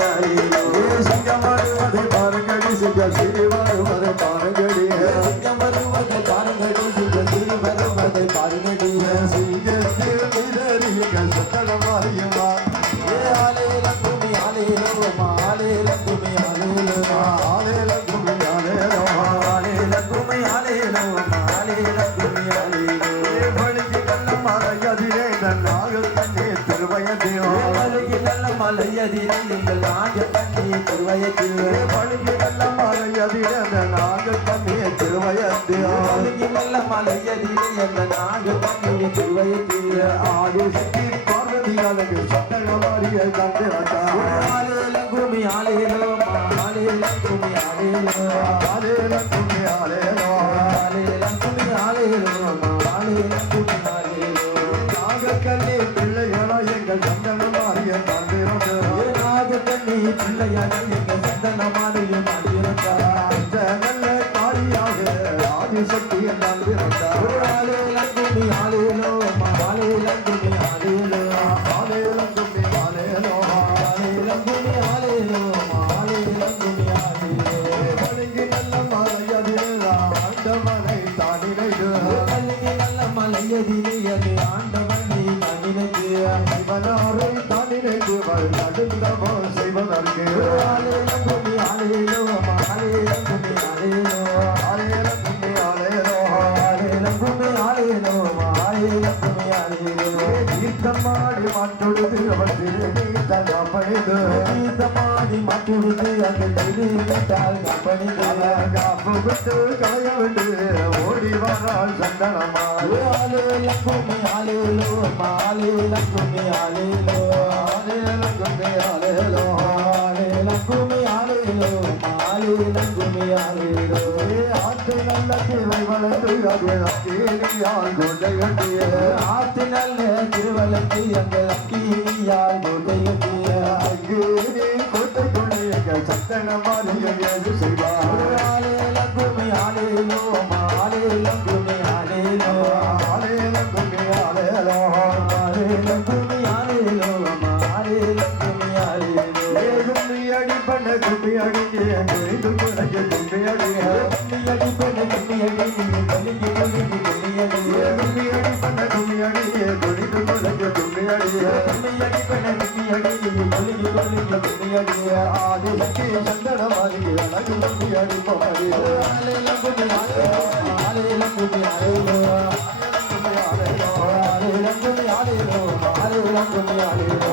சிங்கம் வருவதை பாருங்கடி சிங்க சிறி வருவதை பாருங்கடி சிங்கம் வருவதை பாருங்கடி சிங்க சிறி வருவதை பாருங்கடி சிங்கத்தில் நிதறிகள் சத்தனம் அறியுமா ஆலேல குமி ஆலேலோமா ஆலேல குமி ஆலேலோமா ஆலேல குமி ஆலேலோமா ஆலேல குமி ஆலேலோமா ஆலேல குமி ஆலேலோ பலிக்கு நல்ல மலையதிலே நாக கண்ணே திருவயதேவா பலிக்கு நல்ல மலையதிலே எங்கள் நாக கண்ணே திருவயதேவா பலிக்கு நல்ல மலையதிலே நாக கண்ணே திருவயதேவா பலிக்கு நல்ல மலையதிலே எங்கள் நாக கண்ணே திருவயதேவா ஆதி சக்தி பார்வதியாளுக்கு சட்டகமாரிய கண்டரதா ஆலேல குமி ஆலேலோ ஆலேல குமி ஆலேலோ ஆலேல குமி ஆலேலோ ஆலேல குமி ஆலேலோ ஆலேல குமி ஆலேலோ நாகக்கண்ணி பிள்ளைகளா எங்கள் சந்தனமாரிய கண்டரதா நாகக்கண்ணி பிள்ளைகளா எங்கள் சந்தனமாரிய கண்டரதா நல்ல காரியாக ஆதிசக்தி கண்டரதா ஆலேல குமி ஆலேலோ ஆலேல குமி ஆலேலோ ஆலேல குமி ஆலேலோ ஆலேல குமி ஆலேலோ ஆலேல குமி ஆலேலோ பலிக்கு நல்ல மலையதிலே ஆண்டவனை தானினைது பலிக்கு நல்ல மலையதிலே அது ஆண்டவனை தானினைது சிவனாரை தானினைது நடுந்தவோ செய்வதற்கு ஆலேல குமி ஆலேலோ ஆலேல குமி ஆலேலோ ஆலேல குமி ஆலேலோ ஆலேல குமி ஆலேலோ ஆலேல குமி ஆலேலோ தீர்த்தமாடி மாற்றுடுது அவன் திருநீட்டால் காப்பணிது தீர்த்தமாடி மாற்றுடுது அந்த திருநீட்டால் காப்பணிது காப்பு விட்டு களைய விட்டு ஓடி வராள் சந்தனமா ஆலேல குமி ஆலேலோ ஆலேல குமி ஆலேலோ ஆலேல குமி ஆலேலோ ஆலேல குமி ஆலேலோ ஆலேல குமி ஆலேலோ ஆத்து நல்ல திருவை வளர்ந்து அது அக்கீரியால் கொண்டை கட்டிய ஆத்து நல்ல திருவளத்தை அந்த அக்கீரியால் கொண்டை கட்டிய அக்கீரி கோட்டைக்குள்ளே எங்கள் சத்தனமாரிய ஏது செய்வார் ஆலேல குமி ஆலேலோ ஆலேல குமி ஆலேலோ ஆலேல குமி ஆலேலோ ஆலேல குமி ஆலேலோ ஆலேல குமி ஆலேலோ கும்மி அடி பண்ண கும்மி அடிக்கு குறிந்து குறைய கும்மி அடிய கும்மி அடி பண்ண கும்மி அடி குலிக்கு குலிக்கு கும்மி அடிய கும்மி அடி பண்ண கும்மி அடிய குறிந்து குறைய கும்மி அடிய கும்மி அடி பண்ண கும்மி அடி குலிக்கு குலிக்கு கும்மி அடிய ஆதி சக்தி சந்தனமாரி அழகு கும்மி அடி போடி ஆலேல கும்மி ஆலேலோ ஆலேல கும்மி ஆலேலோ ஆலேல கும்மி ஆலேலோ ஆலேல கும்மி ஆலேலோ ஆலேல கும்மி ஆலேலோ